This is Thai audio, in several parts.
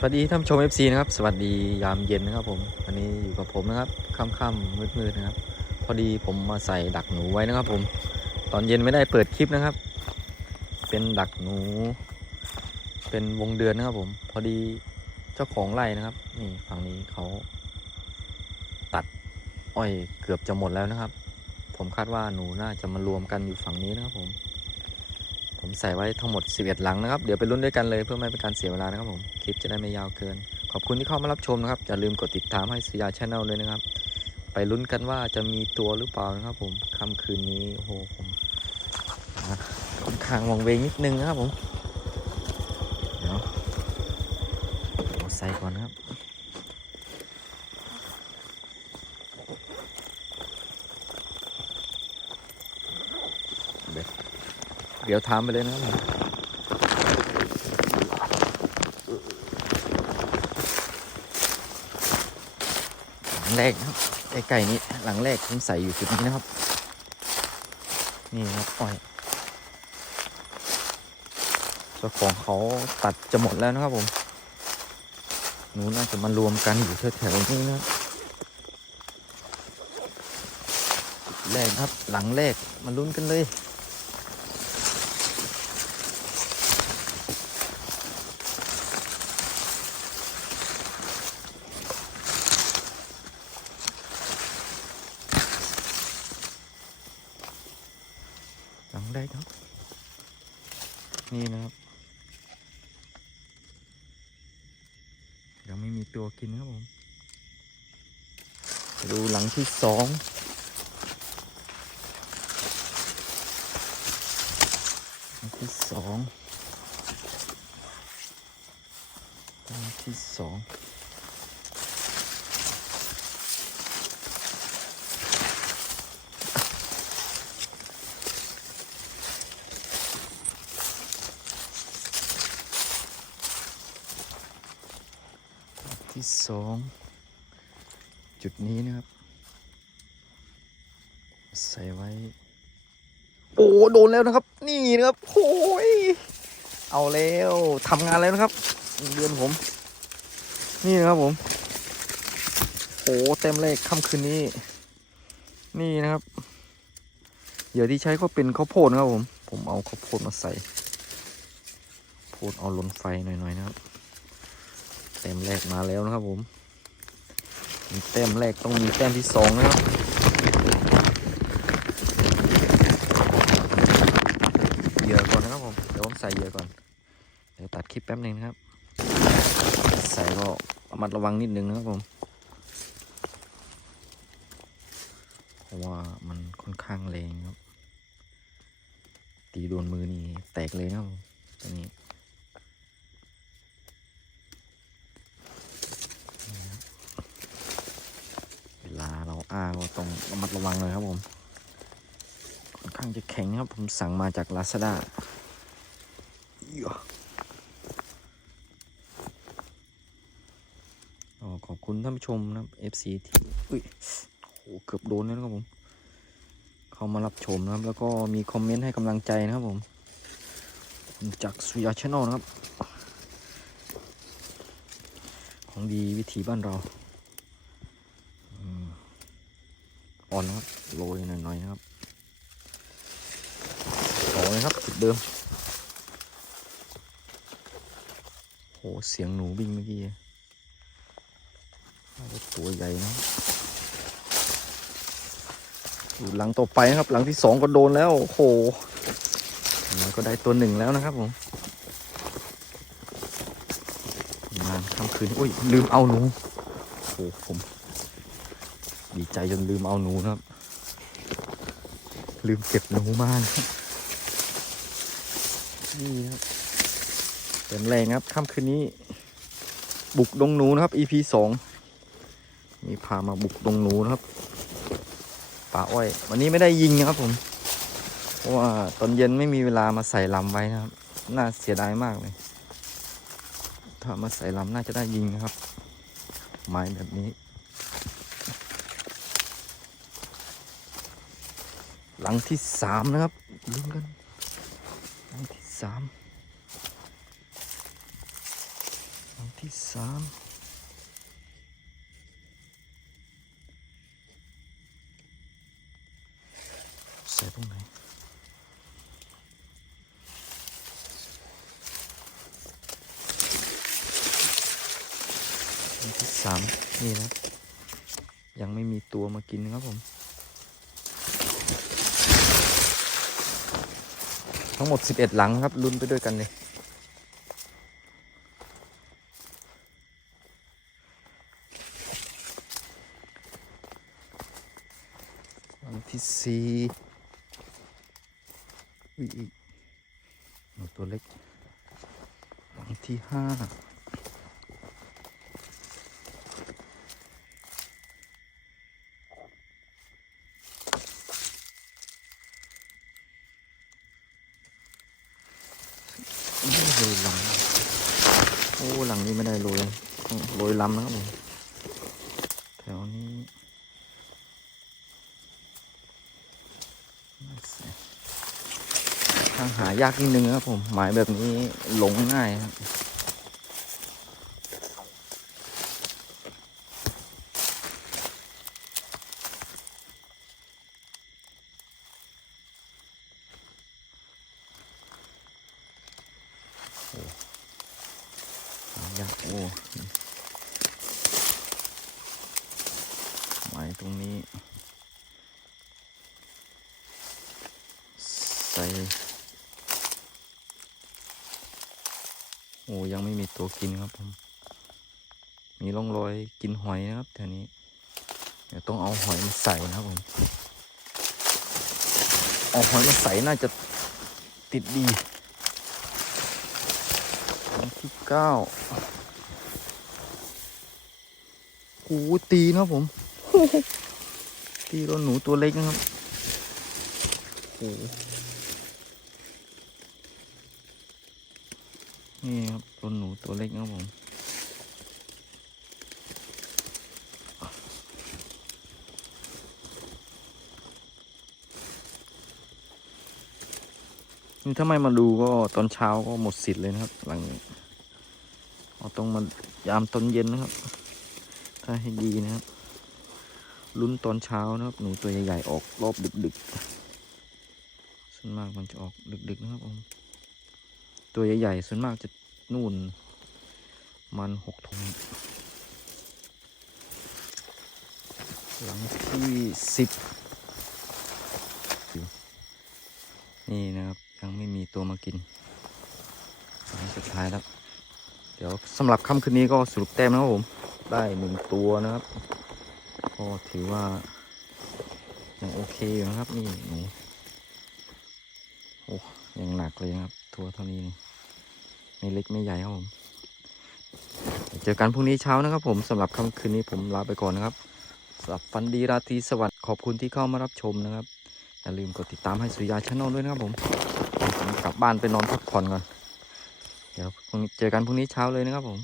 สวัสดีท่านชม FC นะครับสวัสดียามเย็นนะครับผมวันนี้อยู่กับผมนะครับค่ำๆมืดๆนะครับ พอดีผมมาใส่ดักหนูไว้นะครับ ผม ตอนเย็นไม่ได้เปิดคลิปนะครับ เป็นดักหนู เป็นวงเดือนนะครับ ผม พอดีเจ้าของไร่นะครับ นี่ฝั่งนี้เขาตัดอ้อยเกือบจะหมดแล้วนะครับ ผมคาดว่าหนูน่าจะมารวมกันอยู่ฝั่งนี้นะครับผม ผมใส่ไว้ทั้งหมด 11 หลังนะครับ เดี๋ยวไปลุ้นด้วยกันเลยเพื่อไม่เป็นการเสียเวลานะครับผมคลิปจะได้ไม่ยาวเกิน ขอบคุณที่เข้ามารับชมนะครับอย่าลืมกดติดตามให้สุยาชาแนลเลยนะครับ ไปลุ้นกันว่าจะมีตัวหรือเปล่านะครับ ผมค่ำคืนนี้โอ้โหผมค่อนข้างวังเวงนิดนึงนะครับผมเดี๋ยวใส่ก่อนครับ เดี๋ยวทำไปเลยนะครับหลังแรกนะครับไอ้ไก่นี้หลังแรกผมใส่อยู่จุดนี้นะครับ นี่ครับอ้อยเจ้าของเขาตัดจะหมดแล้วนะครับผม หนูน่าจะมารวมกันอยู่แถวๆนี้นะครับจุดแรกนะครับ หลังแรกมาลุ้นกันเลย หลังได้ครับ นี่นะครับ ยังไม่มี ตัวกินครับผม ดูหลังที่สองหลังที่สองหลังที่สอง สองจุดนี้นะครับ ใส่ไว้ โอ้โดนแล้วนะครับ นี่นะครับโอ้ยเอาแล้วทำงานแล้วนะครับเดือนผม นี่นะครับผมโอ้เต็มเลขค่ำคืนนี้ นี่นะครับ เหยื่อที่ใช้ก็เป็นข้าวโพดนะครับผม ผมเอาข้าวโพดมาใส่ โพดเอาลนไฟหน่อยๆนะครับ ต้มแรกมาแล้วนะครับผมมีแต้มแรกต้องมีแต้มที่สองนะครับเหยื่อก่อนนะครับผมเดี๋ยวผมใส่เหยื่อก่อนเดี๋ยวตัดคลิปแป๊บหนึงนะครับ ใส่ก็ระมัดระวังนิดนึงนะครับผมเพราะว่ามันค่อนข้างแรงครับ ตีโดนมือนี่แตกเลยนะครับผมตัวนี้ เว ลาราอ้าก็ต้องระมัดระวังเลยครับผมค่อนข้างจะแข็งครับผมสั่งมาจาก Lazada อิ๊ยอ๋อขอบคุณท่านผู้ชมนะครับ FC ที่อุ้ยโหเกือบโดนแล้วครับผม เข้ามารับชมนะครับ แล้วก็มีคอมเมนต์ให้กำลังใจนะครับผม จากสุยาชแนลนะครับ ของดีวิถีบ้านเรา อนครับโรยหน่อยๆครับต่อเลยครับจุดเดิมโหเสียงหนูบิงเมื่อกี้ตัวใหญ่นะอยู่หลังต่อไปนะครับ หลังที่สองก็โดนแล้วโอ้โหแล้วก็ได้ตัวหนึ่งแล้วนะครับผมงานค่ำคืนอุ้ยลืมเอาหนูโอ้โหผม ดีใจจนลืมเอาหนูนะครับ ลืมเก็บหนูมานะนี่นะครับเต็มแรงครับค่ำคืนนี้ บุกดงหนูนะครับ EP สองมีพามาบุกดงหนูนะครับป่าอ้อย วันนี้ไม่ได้ยิงนะครับผม เพราะว่าตอนเย็นไม่มีเวลามาใส่ลำไว้นะครับ น่าเสียดายมากเลย ถ้ามาใส่ลำน่าจะได้ยิงนะครับ ไม้แบบนี้ หลังที่สามนะครับลุ้นกัน หลังที่สามหลังที่สามใส่ตรงไหนอันที่สามนี่นะ ยังไม่มีตัวมากินนะครับผม ทั้งหมด 11 หลังครับลุ้นไปด้วยกันเลยวันที่สี่อุ้ยอุ๊ยหนูตัวเล็กวันที่ห้า ไม่ได้โรยลำโอ้หลังนี้ไม่ได้โรยโรยลำนะครับผมแถวนี้ทางหายากนิดนึงครับผมหมายแบบนี้หลงง่ายครับ ยากโอ้หมายตรงนี้ ใส่โอ้ยังไม่มีตัวกินครับผม มีร่องรอยกินหอยนะครับแถวนี้ เดี๋ยวต้องเอาหอยมาใส่นะครับผม เอาหอยมาใส่น่าจะติดดี อันที่เก้าหูตีนะผม ตีโดนหนูตัวเล็กนะครับโอ้โหนี่ครับตัวหนูตัวเล็กนะผม นี่ถ้าไม่มาดูก็ตอนเช้าก็หมดสิทธิ์เลยนะครับ หลังนี้เราต้องมายามตอนเย็นนะครับ ถ้าให้ดีนะครับลุ้นตอนเช้านะครับ หนูตัวใหญ่ๆออกรอบดึกๆส่วนมากมันจะออกดึกๆนะครับผมตัวใหญ่ๆส่วนมากจะนู่น มันหกทงหลังที่สิบนี่นะครับ ยังไม่มีตัวมากินหลังสุดท้ายแล้วเดี๋ยวสำหรับค่ำคืนนี้ก็สรุปแต้มนะครับผม ได้หนึ่งตัวนะครับ ก็ถือว่ายังโอเคอยู่นะครับนี่หนูโอ้ยังหนักเลยครับ ตัวเท่านี้นี่ไม่เล็กไม่ใหญ่ครับผมเจอกันพรุ่งนี้เช้านะครับผมสำหรับค่ำคืนนี้ผมลาไปก่อนนะครับสำหรับฟันดีราตรีสวัสดิ์ขอบคุณที่เข้ามารับชมนะครับ อย่าลืมกดติดตามให้สุริยาชาแนลด้วยนะครับผม บ้านไปนอนพักผ่อนก่อน เดี๋ยวพรุ่งนี้เจอกันพรุ่งนี้เช้าเลยนะครับผม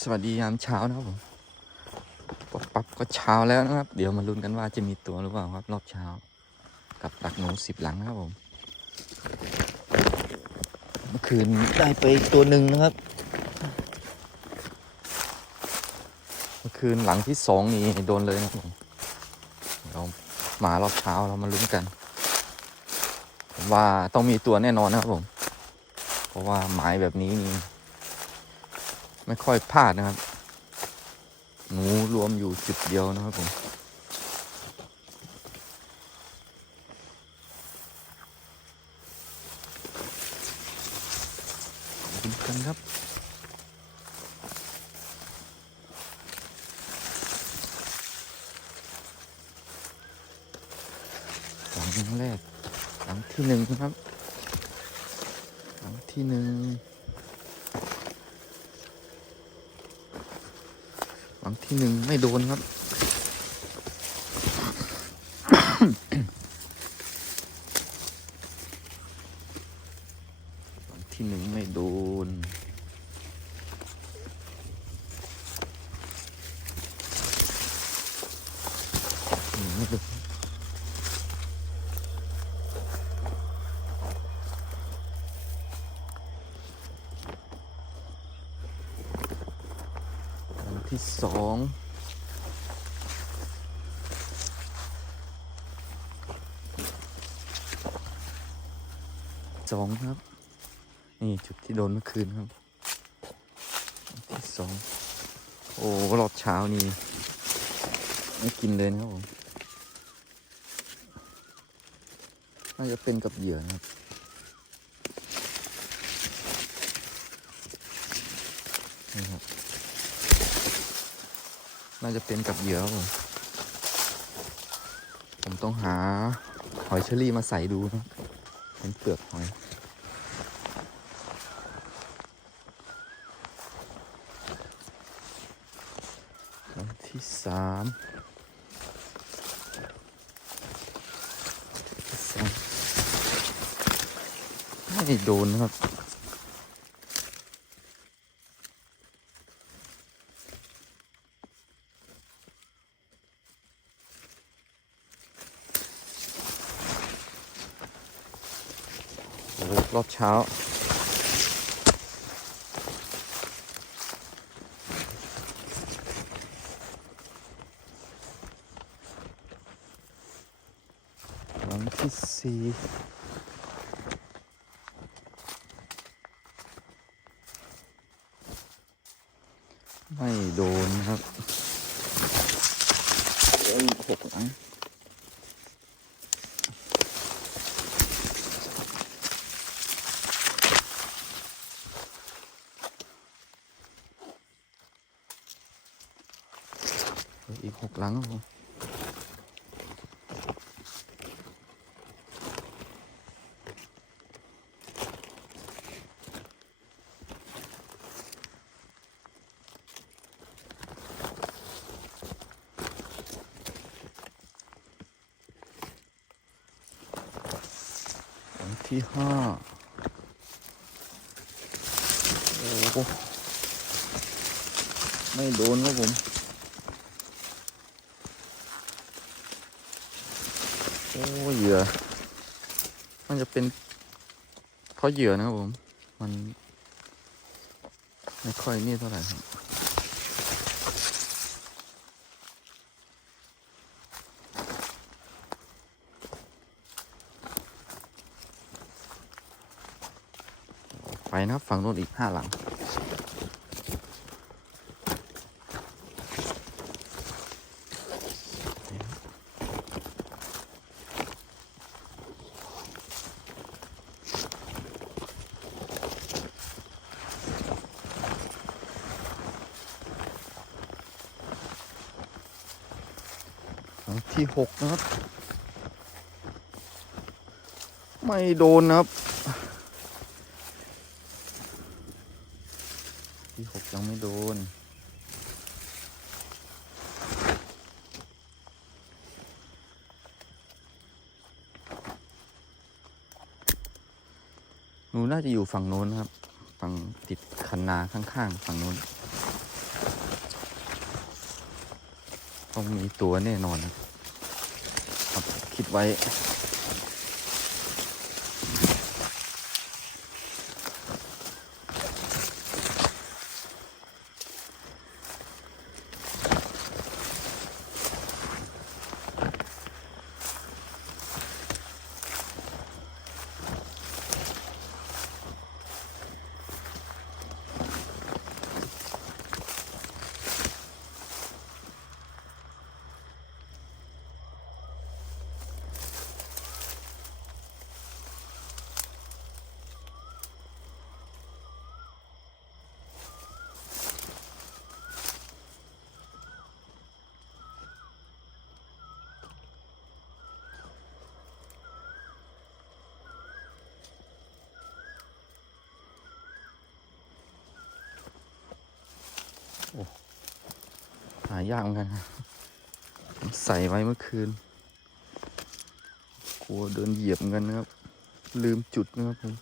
สวัสดียามเช้านะครับผมปั๊บปั๊บก็เช้าแล้วนะครับ เดี๋ยวมาลุ้นกันว่าจะมีตัวหรือเปล่าครับ รอบเช้า กับตักหนูสิบหลังนะครับผม เมื่อคืนได้ไปตัวหนึ่งนะครับ เมื่อคืนหลังที่สองนี่โดนเลยนะครับผมเรามารอบเช้าเรามาลุ้นกัน ผมว่าต้องมีตัวแน่นอนนะครับผม เพราะว่าหมายแบบนี้นี่ไม่ค่อยพลาดนะครับ หนูรวมอยู่จุดเดียวนะครับผมดูกันครับหลังแรก หลังที่หนึ่งครับ หลังที่หนึ่งหลังที่หนึ่งไม่โดนครับ หลังที่หนึ่งไม่โดน อืมไม่โดน ที่สองสองครับ นี่จุดที่โดนเมื่อคืนครับ ที่สองโอ้รอบเช้านี่ไม่กินเลยนะครับผมน่าจะเป็นกับเหยื่อนะครับนี่ครับ น่าจะเป็นกับเหยื่อผมผมต้องหาหอยเชอรี่มาใส่ดูนะครับเป็นเปลือกหอยครั้งที่สามที่สามไม่โดนนะครับ โอ้โหรอบเช้าครั้งที่สี่ไม่โดนครับเอ้ยหกหลังเหลื อีกหกหลังครับผมหลังที่ห้าโอ้โหไม่โดนครับผม โอ้ เหยื่อ มันจะเป็นเพราะเหยื่อนะครับผม มัน ไม่ค่อยนี่เท่าไหร่ครับไปนะครับฝั่งโน้นอีกห้าหลัง ที่หกนะครับ ไม่โดนนะครับ ที่หกยังไม่โดน หนูน่าจะอยู่ฝั่งโน้นครับ ฝั่งติดคันนาข้างๆ ฝั่งโน้นต้องมีตัวแน่นอนครับ คิดไว้ายากเหมือนกันครับผมใส่ไว้เมื่อคืน กลัวเดินเหยียบเหมือนกันนะครับ ลืมจุดนะครับผม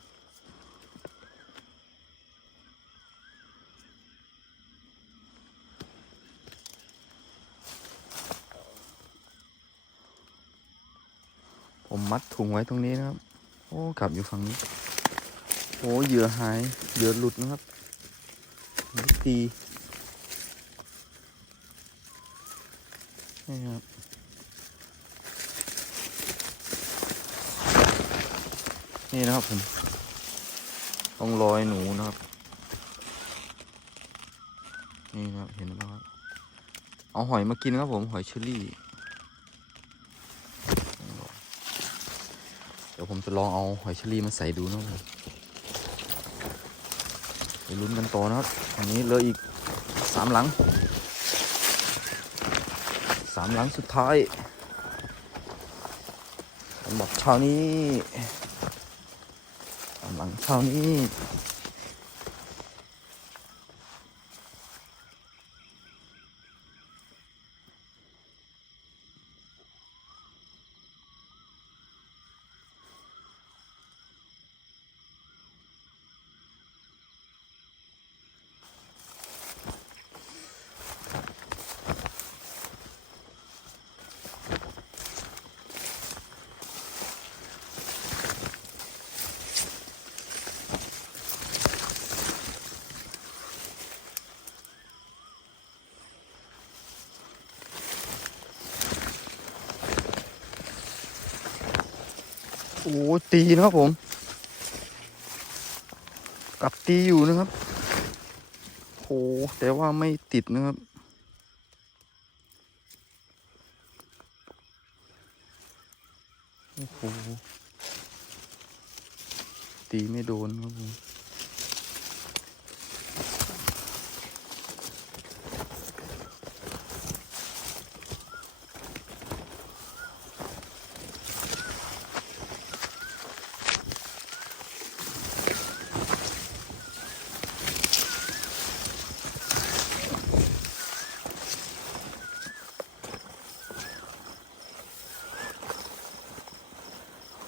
ผมมัดถุงไว้ตรงนี้นะครับ โอ้ กลับอยู่ฝั่งนี้ โอ้ เหยื่อหาย เหยื่อหลุดนะครับไม่ตี นี่ครับนี่นะครับผมต้องรอยหนูนะครับ นี่นะครับเห็นไหมครับเอาหอยมากินครับผมหอยเชอรี่ เดี๋ยวผมจะลองเอาหอยเชอรี่มาใส่ดูนะครับผมไปลุ้นกันต่อนะครับอันนี้เหลืออีกสามหลัง สามหลังสุดท้ายสำหรับเช้านี้สามหลังเช้านี้ อ้ตีนะครับผมกับตีอยู่นะครับโหแต่ว่าไม่ติดนะครับ โอ้โห ตีไม่โดนครับผม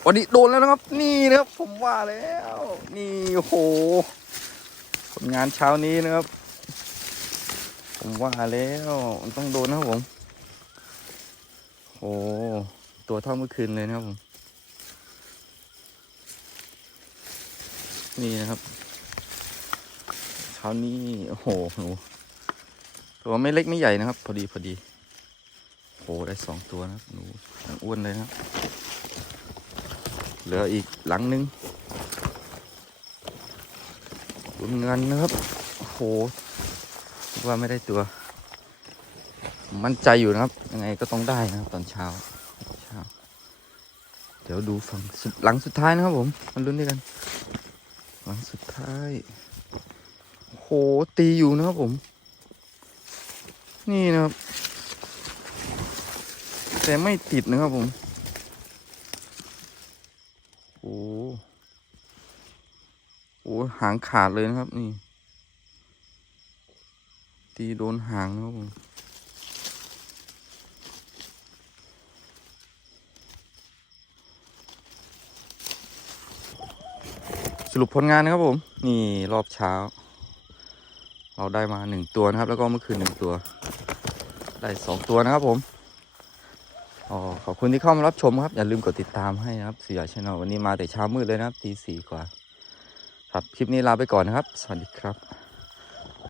วันนี้โดนแล้วนะครับ นี่นะครับ ผมว่าแล้ว นี่โหผลงานเช้านี้นะครับ ผมว่าแล้วมันต้องโดนนะครับผมโอ้โหตัวเท่าเมื่อคืนเลยนะครับผม นี่นะครับ เช้านี้โอ้โหหนูตัวไม่เล็กไม่ใหญ่นะครับ พอดีพอดีโอ้โหได้สองตัวนะครับหนูอ้วนเลยนะครับ เหลืออีกหลังนึงลุ้นเงินนะครับ โอ้โหว่าไม่ได้ตัว มั่นใจอยู่นะครับ ยังไงก็ต้องได้นะครับ ตอนเช้าเช้า เดี๋ยวดูฝั่งสุดหลังสุดท้ายนะครับผมมาลุ้นด้วยกัน หลังสุดท้ายโอ้โหตีอยู่นะครับผม นี่นะครับ แต่ไม่ติดนะครับผม โอ้โห โอ้หางขาดเลยนะครับ นี่ ตีโดนหางนะครับผมสรุปผลงานนะครับผม นี่รอบเช้า เราได้มาหนึ่งตัวนะครับ แล้วก็เมื่อคืนหนึ่งตัว ได้สองตัวนะครับผมอ๋อขอบคุณที่เข้ามารับชมครับ อย่าลืมกดติดตามให้นะครับเสียชแนลวันนี้มาแต่เช้ามืดเลยนะครับตีสี่กว่า ครับคลิปนี้ลาไปก่อนนะครับ สวัสดีครับ